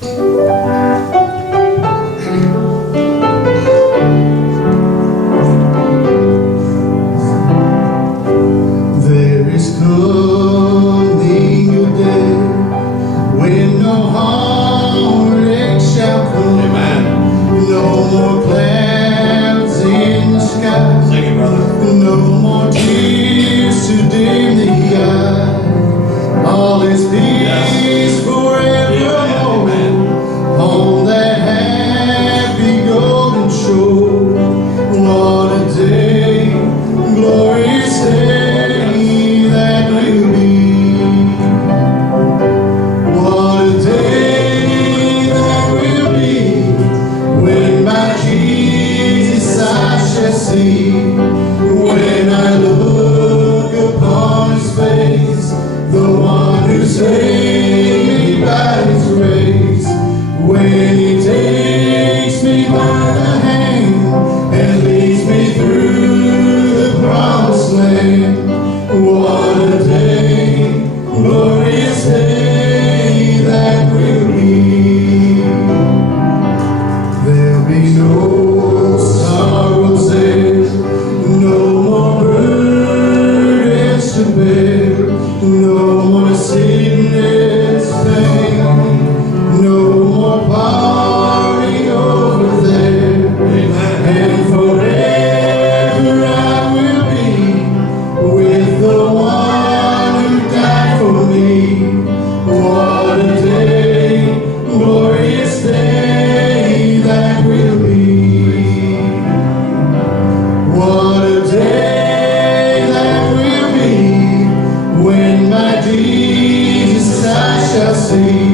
There is coming a day when no heartache shall come. Amen. No more clouds in the sky. Sing it, brother. No more tears to dim the eye. All is peace forevermore. Amen. On that happy golden shore. What a day, glorious day that will be. What a day that will be, when my Jesus I shall see. When I look upon his face, the one who saved me by his grace. When he takes me by the hand and leads me through the promised land. What a day, glorious day that will be. There'll be no sorrows there, no more burdens to bear, no more sickness, pain, no more parting over there. And forever I will be with the one who died for me. What a day, glorious day that will be. What a day that will be, when my Jesus I shall see.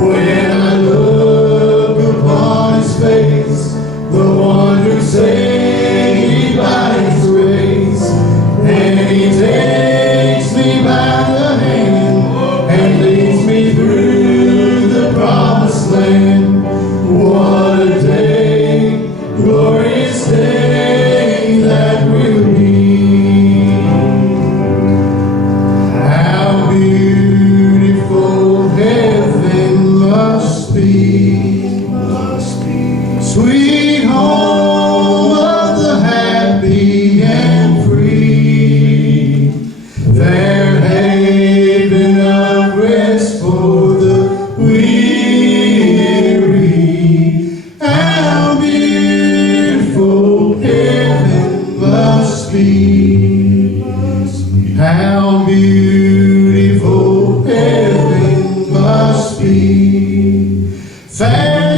When I look upon his face, the one who saved me by his grace. And he takes me by the hand and leads me through the promised land. What a day, glorious day that will be. How beautiful heaven must be. Sweet home of the happy and free. Fair haven of rest for the weary. How beautiful heaven must be. How beautiful heaven must be. Fair